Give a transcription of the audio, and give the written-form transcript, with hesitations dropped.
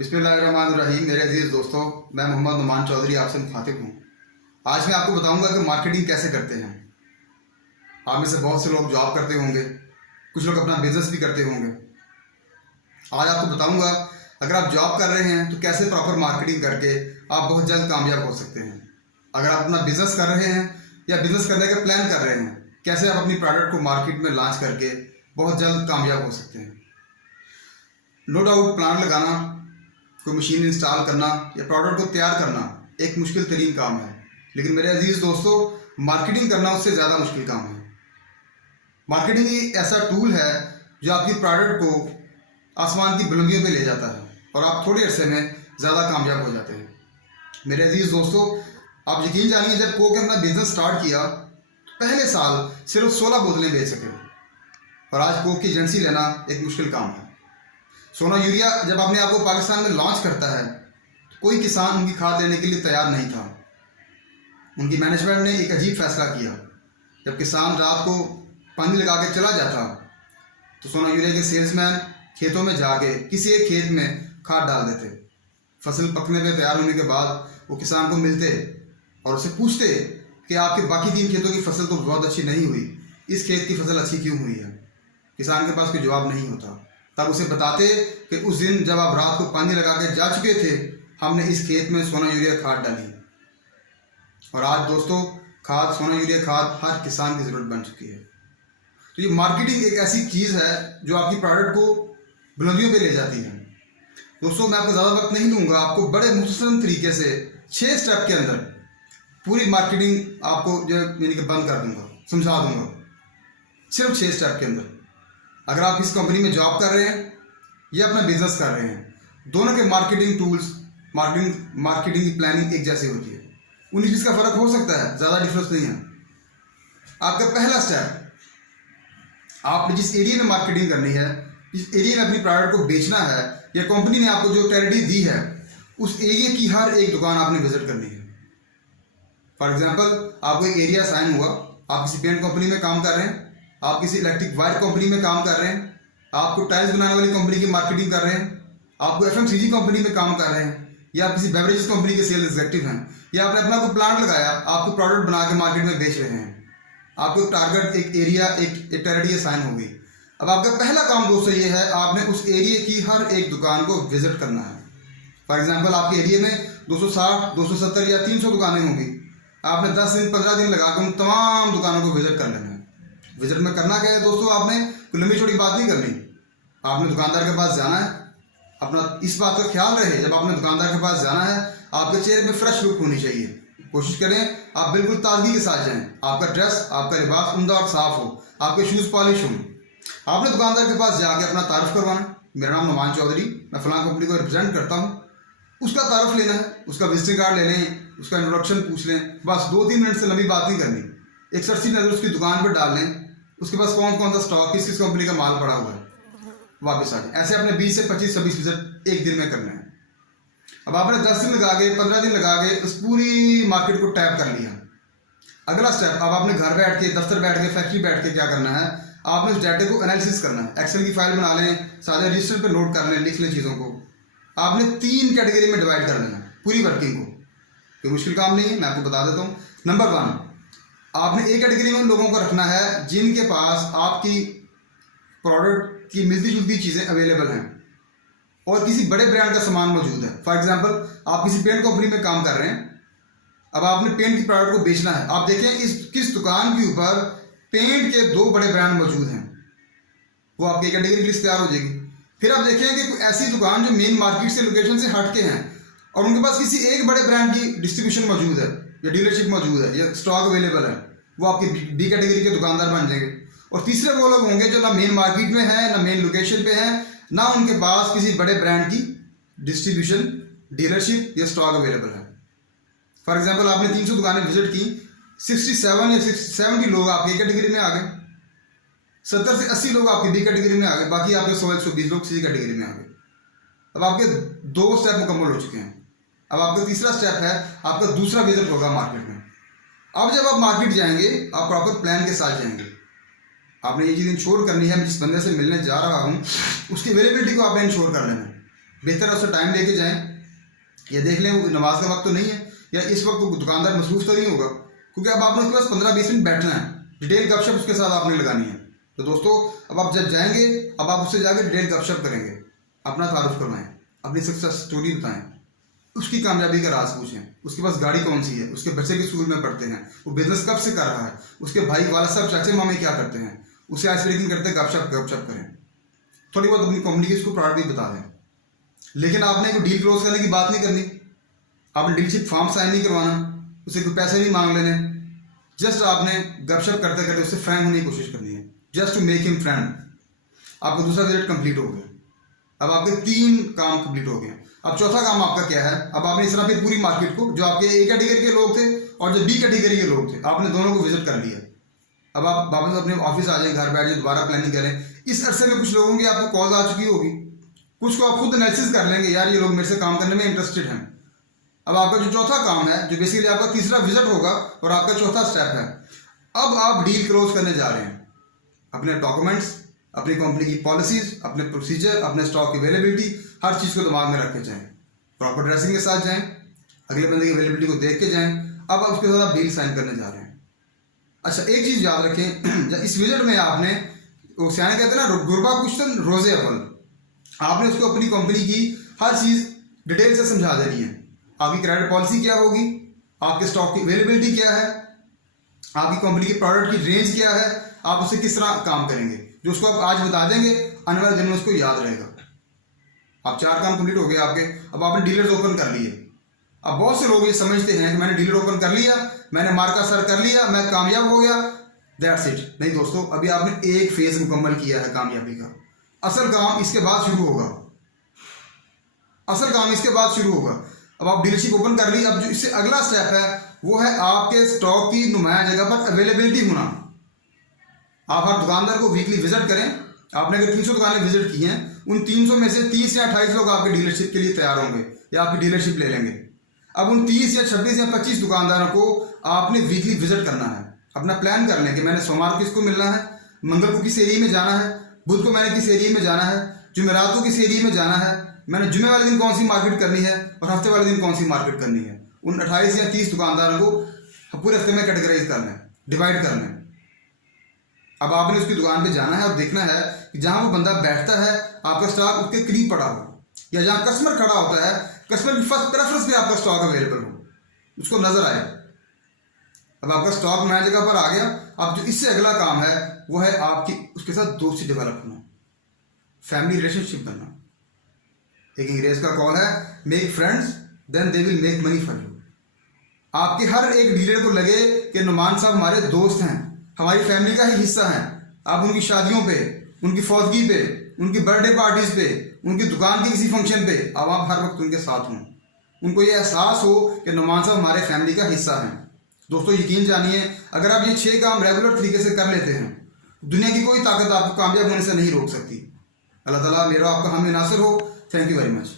बिस्मिल्लाहिर्रहमानिर्रहीम। मेरे अजीज़ दोस्तों, मैं मोहम्मद नुमान चौधरी आपसे मुखातिब हूँ। आज मैं आपको बताऊंगा कि मार्केटिंग कैसे करते हैं। आप में से बहुत से लोग जॉब करते होंगे, कुछ लोग अपना बिजनेस भी करते होंगे। आज आपको बताऊंगा अगर आप जॉब कर रहे हैं तो कैसे प्रॉपर मार्केटिंग करके आप बहुत जल्द कामयाब हो सकते हैं। अगर आप अपना बिजनेस कर रहे हैं या बिजनेस करने का प्लान कर रहे हैं, कैसे आप अपनी प्रोडक्ट को मार्केट में लॉन्च करके बहुत जल्द कामयाब हो सकते हैं। नो डाउट प्लान लगाना, कोई मशीन इंस्टॉल करना या प्रोडक्ट को तैयार करना एक मुश्किल तरीन काम है, लेकिन मेरे अजीज़ दोस्तों, मार्केटिंग करना उससे ज़्यादा मुश्किल काम है। मार्केटिंग एक ऐसा टूल है जो आपकी प्रोडक्ट को आसमान की बुलंदियों पे ले जाता है और आप थोड़े अरसे में ज़्यादा कामयाब हो जाते हैं। मेरे अजीज़ दोस्तों, आप यकीन जानिए, जब कोक ने अपना बिजनेस स्टार्ट किया पहले साल सिर्फ 16 बोतलें बेच सके और आज कोक की एजेंसी लेना एक मुश्किल काम है। सोना यूरिया जब अपने आप को पाकिस्तान में लॉन्च करता है तो कोई किसान उनकी खाद लेने के लिए तैयार नहीं था। उनकी मैनेजमेंट ने एक अजीब फैसला किया। जब किसान रात को पानी लगा के चला जाता तो सोना यूरिया के सेल्समैन खेतों में जाके किसी एक खेत में खाद डाल देते। फसल पकने पे तैयार होने के बाद वो किसान को मिलते और उससे पूछते कि आपके बाकी 3 खेतों की फसल तो बहुत अच्छी नहीं हुई, इस खेत की फसल अच्छी क्यों हुई है। किसान के पास कोई जवाब नहीं होता। तब उसे बताते कि उस दिन जब आप रात को पानी लगा के जा चुके थे, हमने इस खेत में सोना यूरिया खाद डाली। और आज दोस्तों, खाद, सोना यूरिया खाद हर किसान की ज़रूरत बन चुकी है। तो ये मार्केटिंग एक ऐसी चीज़ है जो आपकी प्रोडक्ट को बुलंदियों पे ले जाती है। दोस्तों, मैं आपको ज़्यादा वक्त नहीं दूंगा, आपको बड़े मुख्तसर तरीके से 6 स्टेप के अंदर पूरी मार्केटिंग आपको जो यानी कि बंद कर दूंगा, समझा दूंगा, सिर्फ 6 स्टेप के अंदर। अगर आप इस कंपनी में जॉब कर रहे हैं या अपना बिजनेस कर रहे हैं, दोनों के मार्केटिंग टूल्स, मार्केटिंग की प्लानिंग एक जैसी होती है। 19-20 का फर्क हो सकता है, ज़्यादा डिफरेंस नहीं है। आपका पहला स्टेप, आपने जिस एरिया में मार्केटिंग करनी है, जिस एरिया में अपनी प्रोडक्ट को बेचना है या कंपनी ने आपको जो टेरिटरी दी है, उस एरिया की हर एक दुकान आपने विजिट करनी है। फॉर एग्जाम्पल, आपको एक एरिया साइन हुआ, आप किसी पेंट कंपनी में काम कर रहे हैं, आप किसी इलेक्ट्रिक वायर कंपनी में काम कर रहे हैं, आपको टाइल्स बनाने वाली कंपनी की मार्केटिंग कर रहे हैं, आपको FMCG कंपनी में काम कर रहे हैं, या आप किसी बेवरेजेस कंपनी के सेल्स एग्जीक्यूटिव हैं, या आपने अपना कोई प्लांट लगाया, आपको प्रोडक्ट बना के मार्केट में बेच रहे हैं। आपको एक टारगेट, एक एरिया, एक टेरिटरी साइन होगी। अब आपका पहला काम दोस्तों ये है, आपने उस एरिया की हर एक दुकान को विजिट करना है। फॉर एग्जाम्पल, आपके एरिया में 260, 270 या 300 दुकानें होंगी। आपने 10 दिन 15 दिन लगा कर उन तमाम दुकानों को विजिट कर लेना है। विजिट में करना क्या है दोस्तों, आपने कोई लंबी छोटी बात नहीं करनी। आपने दुकानदार के पास जाना है। अपना इस बात का ख्याल रहे, जब आपने दुकानदार के पास जाना है, आपके चेहरे पे फ्रेश लुक होनी चाहिए। कोशिश करें आप बिल्कुल ताजगी के साथ जाएं। आपका ड्रेस, आपका लिबास उम्दा और साफ हो, आपके शूज़ पॉलिश हों। आपने दुकानदार के पास जाके अपना तारुफ करवाना, मेरा नाम नुमान चौधरी, मैं फलां कंपनी को रिप्रेजेंट करता हूँ। उसका तारुफ लेना है, उसका विजिटिंग कार्ड ले लें, उसका इंट्रोडक्शन पूछ लें। बस 2-3 मिनट से लंबी बात नहीं करनी। एक सरसी नज़र उसकी दुकान पर डाल लें, उसके पास कौन कौन सा स्टॉक, किस किस कंपनी का माल पड़ा हुआ है, वापस आ जाए। ऐसे आपने 20 से 25-26 विजिट एक दिन में करना है। अब आपने 10 दिन लगा के, 15 दिन लगा के उस पूरी मार्केट को टैप कर लिया। अगला स्टेप, अब आपने घर बैठ के, दफ्तर बैठ के, फैक्ट्री बैठ के क्या करना है, आपने उस डाटा को एनालिसिस करना है। एक्सेल की फाइल बना लें, सारे रजिस्टर पर नोट कर लें, लिख लें चीज़ों को। आपने 3 कैटेगरी में डिवाइड कर लेना पूरी वर्किंग को। कोई मुश्किल काम नहीं है, मैं आपको बता देता हूँ। नंबर 1, आपने एक कैटेगरी में उन लोगों को रखना है जिनके पास आपकी प्रोडक्ट की मिलती जुलती चीज़ें अवेलेबल हैं और किसी बड़े ब्रांड का सामान मौजूद है। फॉर एग्जांपल, आप किसी पेंट कंपनी में काम कर रहे हैं, अब आपने पेंट की प्रोडक्ट को बेचना है। आप देखें किस दुकान के ऊपर पेंट के 2 बड़े ब्रांड मौजूद हैं, वो आपकी कैटेगरी लिस्ट तैयार हो जाएगी। फिर आप देखें कि कोई ऐसी दुकान जो मेन मार्केट से, लोकेशन से हट के हैं और उनके पास किसी एक बड़े ब्रांड की डिस्ट्रीब्यूशन मौजूद है या डीलरशिप मौजूद है या स्टॉक अवेलेबल है, वो आपकी B कैटेगरी के दुकानदार बन जाएंगे। और तीसरे वो लोग होंगे जो ना मेन मार्केट में है, ना मेन लोकेशन पे है, ना उनके पास किसी बड़े ब्रांड की डिस्ट्रीब्यूशन, डीलरशिप या स्टॉक अवेलेबल है। फॉर एग्जांपल, आपने 300 दुकानें विजिट की, 67 या 70 लोग आपकी कैटेगरी में आ गए, 70 से 80 लोग आपकी B कैटेगरी में आ गए, बाकी आपके 100-120 लोग C कैटेगरी में आ गए। अब आपके 2 स्टेप मुकम्मल हो चुके हैं। अब आपका तीसरा स्टेप है, आपका दूसरा विजिट होगा मार्केट में। अब जब आप मार्केट जाएंगे, आप प्रॉपर प्लान के साथ जाएंगे। आपने ये चीज़ इंश्योर करनी है, मैं जिस बंदे से मिलने जा रहा हूँ उसकी अवेलेबिलिटी को आपने इंश्योर कर लेना है। बेहतर है उससे टाइम लेके जाएं, या देख लें वो नमाज का वक्त तो नहीं है, या इस वक्त वो दुकानदार मसरूफ तो नहीं होगा, क्योंकि अब आपने उसके पास 15-20 मिनट बैठना है, डिटेल गपशप उसके साथ आपने लगानी है। तो दोस्तों अब आप जब जाएंगे, अब आप उससे जाकर डिटेल गपशप करेंगे, अपना तारुफ करवाएं, अपनी सक्सेस स्टोरी बताएं, उसकी कामयाबी का राज पूछें, उसके पास गाड़ी कौन सी है, उसके बच्चे किस स्कूल में पढ़ते हैं, वो बिजनेस कब से कर रहा है, उसके भाई वाला साहब चाचे मामे क्या करते हैं, उसे आइस ब्रेकिंग करते गपशप करें, थोड़ी बहुत अपनी कम्युनिकेशन को प्रायोरिटी बता दें। लेकिन आपने कोई डील क्लोज करने की बात नहीं करनी, आपने डीलशिप फॉर्म साइन नहीं करवाना, उसे कोई पैसे नहीं मांग लेने, जस्ट आपने गपशप करते करते उससे फ्रैंक होने की कोशिश करनी है, just to make him friend. आपका दूसरा विजिट कंप्लीट हो गया, अब आपके 3 काम कंप्लीट हो गए। अब चौथा काम आपका क्या है, अब आपने इस तरह फिर पूरी मार्केट को, जो आपके ए कैटेगरी के लोग थे और जो बी कैटेगरी के लोग थे, आपने दोनों को विजिट कर लिया। अब आप वापस अपने ऑफिस आ जाएं, घर बैठ जाए, दोबारा प्लानिंग करें। इस अरसे में कुछ लोगों की आपको कॉल आ चुकी होगी, कुछ को आप खुद एनालिसिस कर लेंगे, यार ये लोग मेरे से काम करने में इंटरेस्टेड हैं। अब आपका जो चौथा काम है, जो बेसिकली आपका तीसरा विजिट होगा और आपका चौथा स्टेप है, अब आप डील क्लोज करने जा रहे हैं। अपने डॉक्यूमेंट्स, अपनी कंपनी की पॉलिसीज, अपने प्रोसीजर, अपने स्टॉक की अवेलेबिलिटी, हर चीज़ को दिमाग में रख के जाएं, प्रॉपर ड्रेसिंग के साथ जाएं, अगले बंदे की अवेलेबिलिटी को देख के जाएं। अब आप उसके साथ आप डील साइन करने जा रहे हैं। अच्छा, एक चीज़ याद रखें, इस विजिट में आपने, वो सियाने कहते हैं ना, गुरबा क्वेश्चन रोजे अव्वल, आपने उसको अपनी कंपनी की हर चीज़ डिटेल से समझा देनी है। आपकी क्रेडिट पॉलिसी क्या होगी, आपके स्टॉक की अवेलेबिलिटी क्या है, आपकी कंपनी के प्रोडक्ट की रेंज क्या है, आप उससे किस तरह काम करेंगे, जो उसको आप आज बता देंगे, आने वाले दिन में उसको याद रहेगा। अब 4 काम कंप्लीट हो गए आपके। अब आपने डीलर्स ओपन कर लिए। अब बहुत से लोग ये समझते हैं कि मैंने डीलर ओपन कर लिया, मैंने मार्का सर कर लिया, मैं कामयाब हो गया, दैट्स इट। नहीं दोस्तों, अभी आपने एक फेज मुकम्मल किया है कामयाबी का। असल काम इसके बाद शुरू होगा, असल काम इसके बाद शुरू होगा। अब आप डीलरशिप ओपन कर ली, अब जो इससे अगला स्टेप है वो है आपके स्टॉक की नुमाया जगह पर अवेलेबिलिटी होना। आप हर दुकानदार को वीकली विजिट करें। आपने अगर 300 दुकानें विजिट की हैं, उन 300 में से 30 या 28 लोग आपके डीलरशिप के लिए तैयार होंगे या आपकी डीलरशिप ले लेंगे। अब उन 30 या 26 या 25 दुकानदारों को आपने वीकली विजिट करना है। अपना प्लान कर लें कि मैंने सोमवार को किसको मिलना है, मंगल को किस एरिया में जाना है, बुध को मैंने किस एरिया में जाना है, जुमेरात को किस एरिया में जाना है, मैंने जुमे वाले दिन कौन सी मार्केट करनी है और हफ्ते वाले दिन कौन सी मार्केट करनी है। उन 28 या 30 दुकानदारों को पूरे हफ्ते में कैटेगराइज कर लें, डिवाइड कर लें। अब आपने उसकी दुकान पे जाना है और देखना है कि जहाँ वो बंदा बैठता है आपका स्टॉक उसके करीब पड़ा हो, या जहाँ कस्टमर खड़ा होता है कस्टमर की फर्स्ट प्रेफरेंस पे आपका स्टॉक अवेलेबल हो, उसको नजर आए। अब आपका स्टॉक नया जगह पर आ गया। अब जो इससे अगला काम है वो है आपकी उसके साथ दोस्ती डेवलप होना, फैमिली रिलेशनशिप बनना। एक अंग्रेज का कॉल है, make friends then they will make money for you. आपके हर एक डीलर को लगे कि नुमान साहब हमारे दोस्त हैं, हमारी फैमिली का ही हिस्सा हैं। आप उनकी शादियों पे, उनकी फौतगी पे, उनकी बर्थडे पार्टीज पे, उनकी दुकान के किसी फंक्शन पे अब आप हर वक्त उनके साथ हों, उनको ये एहसास हो कि नुमान साहब हमारे फैमिली का हिस्सा हैं। दोस्तों यकीन जानिए, अगर आप ये 6 काम रेगुलर तरीके से कर लेते हैं, दुनिया की कोई ताकत आपको कामयाब होने से नहीं रोक सकती। अल्लाह ताला मेरा आपका हामी नासिर हो। Thank you very much.